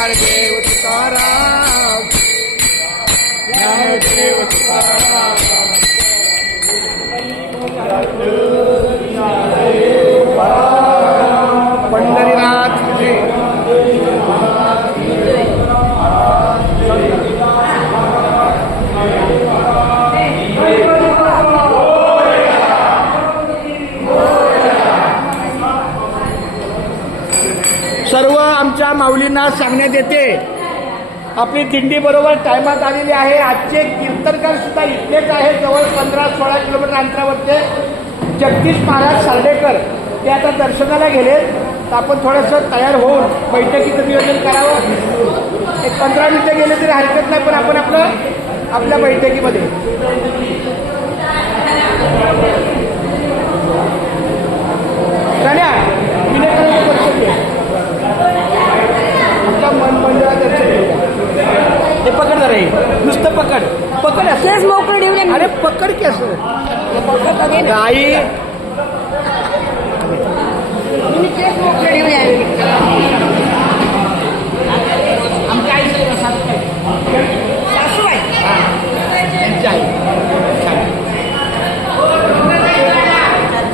ज्ञानदेव तुकाराम, ज्ञानदेव तुकाराम, पंढरीनाथ की सर्व आमच्या माऊलींना सांगण्यात येते. आपली दिंडी बरोबर टायमात आलेली आहे. आजचे कीर्तनकार सुद्धा इथलेच आहे, जवळ 15-16 किलोमीटर अंतरावरचे जगदीश महाराज सार्डेकर. ते आता दर्शनाला गेले. तर आपण थोडंसं तयार होऊन बैठकीचं नियोजन करावं. एक 15 मिनिटं गेले तरी हरकत नाही, पण आपण आपल्या बैठकीमध्ये राण्या विनायकाचं दर्शन घ्या. आपल्या मन मंदिरात दर्शन घेऊया. हे पकड जरा, हे नुसतं पकड असं मोकळं ठेवले. अरे पकड की असं. पकड आई